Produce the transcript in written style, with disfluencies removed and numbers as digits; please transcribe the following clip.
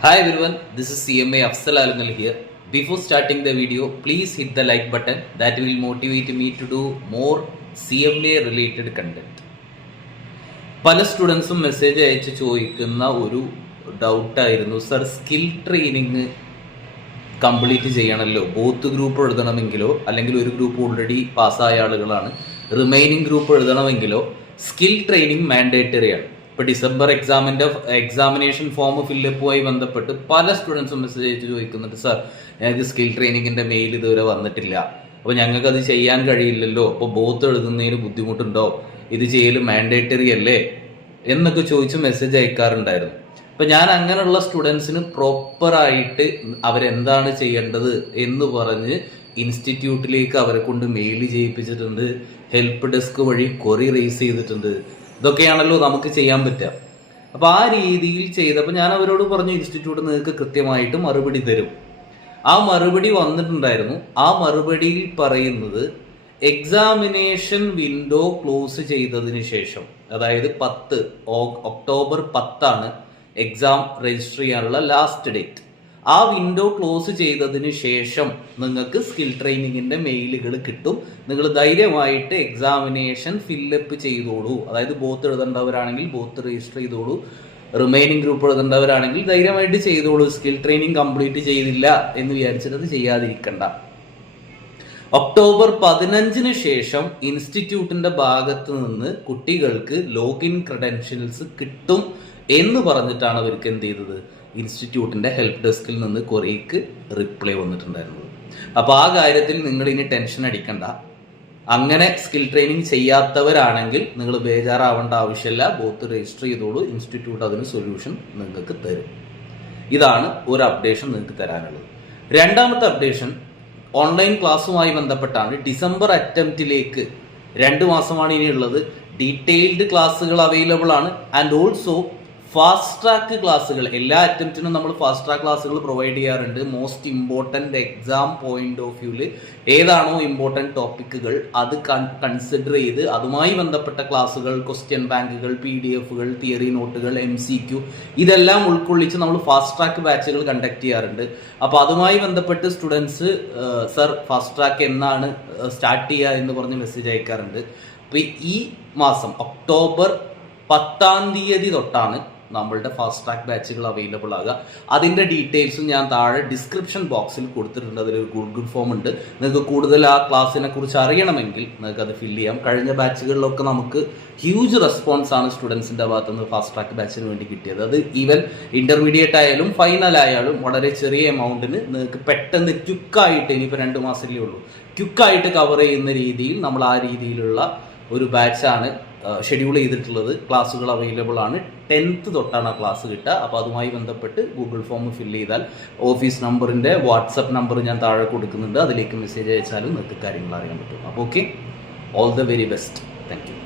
Hi everyone, this is CMA Afsal Alangal here. Before starting the video, please hit the like button. That will motivate me to do more CMA related content. പല സ്റ്റുഡൻസും message അയച്ച് ചോദിക്കുന്ന ഒരു ഡൗട്ടായിരുന്നു, sir skill training complete ചെയ്യണമല്ലോ, both group എഴുതണമെങ്കിലോ അല്ലെങ്കിൽ ഒരു group already പാസ്സായ ആളുകളാണ്, റിമൈനിങ് ഗ്രൂപ്പ് എഴുതണമെങ്കിലോ സ്കിൽ ട്രെയിനിങ് മാൻഡേറ്ററി ആണ്. ഇപ്പോൾ ഡിസംബർ എക്സാമിനേഷൻ ഫോം ഫില്ലപ്പുമായി ബന്ധപ്പെട്ട് പല സ്റ്റുഡൻസും മെസ്സേജ് അയച്ച് ചോദിക്കുന്നുണ്ട്, സാർ ഞങ്ങൾക്ക് സ്കിൽ ട്രെയിനിങ്ങിൻ്റെ മെയിൽ ഇതുവരെ വന്നിട്ടില്ല, അപ്പോൾ ഞങ്ങൾക്കത് ചെയ്യാൻ കഴിയില്ലല്ലോ, അപ്പോൾ ബോത്ത് എഴുതുന്നതിന് ബുദ്ധിമുട്ടുണ്ടോ, ഇത് ചെയ്യൽ മാൻഡേറ്ററി അല്ലേ എന്നൊക്കെ ചോദിച്ച് മെസ്സേജ് അയക്കാറുണ്ടായിരുന്നു. അപ്പം ഞാൻ അങ്ങനെയുള്ള സ്റ്റുഡൻസിന് പ്രോപ്പറായിട്ട് അവരെന്താണ് ചെയ്യേണ്ടത് എന്ന് പറഞ്ഞ് ഇൻസ്റ്റിറ്റ്യൂട്ടിലേക്ക് അവരെ കൊണ്ട് മെയിൽ ചെയ്യിപ്പിച്ചിട്ടുണ്ട്, ഹെൽപ്പ് ഡെസ്ക് വഴി ക്വറി റേസ് ചെയ്തിട്ടുണ്ട്. ഇതൊക്കെയാണല്ലോ നമുക്ക് ചെയ്യാൻ പറ്റുക. അപ്പോൾ ആ രീതിയിൽ ചെയ്തപ്പോൾ ഞാൻ അവരോട് പറഞ്ഞു, ഇൻസ്റ്റിറ്റ്യൂട്ട് നിങ്ങൾക്ക് കൃത്യമായിട്ട് മറുപടി തരും. ആ മറുപടി വന്നിട്ടുണ്ടായിരുന്നു. ആ മറുപടിയിൽ പറയുന്നത്, എക്സാമിനേഷൻ വിൻഡോ ക്ലോസ് ചെയ്തതിന് ശേഷം, അതായത് ഒക്ടോബർ 10 എക്സാം രജിസ്റ്റർ ചെയ്യാനുള്ള ലാസ്റ്റ് ഡേറ്റ്. ആ വിൻഡോ ക്ലോസ് ചെയ്തതിന് ശേഷം നിങ്ങൾക്ക് സ്കിൽ ട്രെയിനിങ്ങിന്റെ മെയിലുകൾ കിട്ടും. നിങ്ങൾ ധൈര്യമായിട്ട് എക്സാമിനേഷൻ ഫില്ലപ്പ് ചെയ്തോളൂ. അതായത് ബോത്ത് എഴുതേണ്ടവരാണെങ്കിൽ ബോത്ത് രജിസ്റ്റർ ചെയ്തോളൂ, റിമൈനിങ് ഗ്രൂപ്പ് എഴുതേണ്ടവരാണെങ്കിൽ ധൈര്യമായിട്ട് ചെയ്തോളൂ. സ്കിൽ ട്രെയിനിങ് കംപ്ലീറ്റ് ചെയ്തില്ല എന്ന് വിചാരിച്ചിട്ട് അത് ചെയ്യാതിരിക്കണ്ട. ഒക്ടോബർ 15 ശേഷം ഇൻസ്റ്റിറ്റ്യൂട്ടിന്റെ ഭാഗത്ത് നിന്ന് കുട്ടികൾക്ക് ലോഗിൻ ക്രെഡൻഷ്യൽസ് കിട്ടും എന്ന് പറഞ്ഞിട്ടാണ് അവർക്ക് എന്ത് ചെയ്തത്, ഇൻസ്റ്റിറ്റ്യൂട്ടിന്റെ ഹെൽപ്പ് ഡെസ്കിൽ നിന്ന് കുറേക്ക് റിപ്ലൈ വന്നിട്ടുണ്ടായിരുന്നത്. അപ്പോൾ ആ കാര്യത്തിൽ നിങ്ങൾ ഇനി ടെൻഷൻ അടിക്കണ്ട. അങ്ങനെ സ്കിൽ ട്രെയിനിങ് ചെയ്യാത്തവരാണെങ്കിൽ നിങ്ങൾ ബേജാറാവേണ്ട ആവശ്യമില്ല, ബോത്ത് രജിസ്റ്റർ ചെയ്തോളൂ, ഇൻസ്റ്റിറ്റ്യൂട്ട് അതിന് സൊല്യൂഷൻ നിങ്ങൾക്ക് തരും. ഇതാണ് ഒരു അപ്ഡേഷൻ നിങ്ങൾക്ക് തരാനുള്ളത്. രണ്ടാമത്തെ അപ്ഡേഷൻ ഓൺലൈൻ ക്ലാസ്സുമായി ബന്ധപ്പെട്ടാണ്. ഡിസംബർ അറ്റംപ്റ്റിലേക്ക് 2 മാസമാണ് ഇനിയുള്ളത്. ഡീറ്റെയിൽഡ് ക്ലാസ്സുകൾ അവൈലബിൾ ആണ്. ആൻഡ് ഓൾസോ ഫാസ്റ്റ് ട്രാക്ക് ക്ലാസ്സുകൾ, എല്ലാ അറ്റംപ്റ്റിനും നമ്മൾ ഫാസ്റ്റ് ട്രാക്ക് ക്ലാസ്സുകൾ പ്രൊവൈഡ് ചെയ്യാറുണ്ട്. Most important exam point of വ്യൂവിൽ ഏതാണോ ഇമ്പോർട്ടൻ്റ് ടോപ്പിക്കുകൾ അത് കൺസിഡർ ചെയ്ത് അതുമായി ബന്ധപ്പെട്ട ക്ലാസ്സുകൾ, ക്വസ്റ്റ്യൻ ബാങ്കുകൾ, PDF-കൾ, തിയറി നോട്ടുകൾ, MCQ ഇതെല്ലാം ഉൾക്കൊള്ളിച്ച് നമ്മൾ ഫാസ്റ്റ് ട്രാക്ക് ബാച്ചുകൾ കണ്ടക്ട് ചെയ്യാറുണ്ട്. അപ്പോൾ അതുമായി ബന്ധപ്പെട്ട് സ്റ്റുഡൻസ്, സർ ഫാസ്റ്റ് ട്രാക്ക് എന്നാണ് സ്റ്റാർട്ട് ചെയ്യുക എന്ന് പറഞ്ഞ് മെസ്സേജ് അയക്കാറുണ്ട്. അപ്പോൾ ഈ മാസം ഒക്ടോബർ 10 തൊട്ടാണ് നമ്മളുടെ ഫാസ്റ്റ് ട്രാക്ക് ബാച്ചുകൾ അവൈലബിൾ ആകുക. അതിൻ്റെ ഡീറ്റെയിൽസും ഞാൻ താഴെ ഡിസ്ക്രിപ്ഷൻ ബോക്സിൽ കൊടുത്തിട്ടുണ്ട്. അതിലൊരു ഗൂഗിൾ ഫോം ഉണ്ട്. നിങ്ങൾക്ക് കൂടുതൽ ആ ക്ലാസ്സിനെ കുറിച്ച് അറിയണമെങ്കിൽ നിങ്ങൾക്ക് അത് ഫില്ല് ചെയ്യാം. കഴിഞ്ഞ ബാച്ചുകളിലൊക്കെ നമുക്ക് ഹ്യൂജ് റെസ്പോൺസ് ആണ് സ്റ്റുഡൻസിൻ്റെ ഭാഗത്തു നിന്ന് ഫാസ്റ്റ് ട്രാക്ക് ബാച്ചിന് വേണ്ടി കിട്ടിയത്. അത് ഈവൻ ഇന്റർമീഡിയറ്റ് ആയാലും ഫൈനൽ ആയാലും വളരെ ചെറിയ എമൗണ്ടിന് നിങ്ങൾക്ക് പെട്ടെന്ന് ക്വിക്കായിട്ട്, ഇനിയിപ്പോൾ 2 മാസമല്ലേ ഉള്ളൂ, ക്വിക്കായിട്ട് കവർ ചെയ്യുന്ന രീതിയിൽ നമ്മൾ ആ രീതിയിലുള്ള ഒരു ബാച്ചാണ് ഷെഡ്യൂൾ ചെയ്തിട്ടുള്ളത്. ക്ലാസ്സുകൾ അവൈലബിൾ ആണ്. 10th തൊട്ടാണ് ആ ക്ലാസ് കിട്ടുക. അപ്പോൾ അതുമായി ബന്ധപ്പെട്ട് ഗൂഗിൾ ഫോം ഫില്ല് ചെയ്താൽ ഓഫീസ് നമ്പറിൻ്റെ വാട്സപ്പ് നമ്പർ ഞാൻ താഴെ കൊടുക്കുന്നുണ്ട്. അതിലേക്ക് മെസ്സേജ് അയച്ചാലും നിങ്ങൾക്ക് കാര്യങ്ങൾ അറിയാൻ പറ്റും. അപ്പോൾ okay, all the very best. Thank you.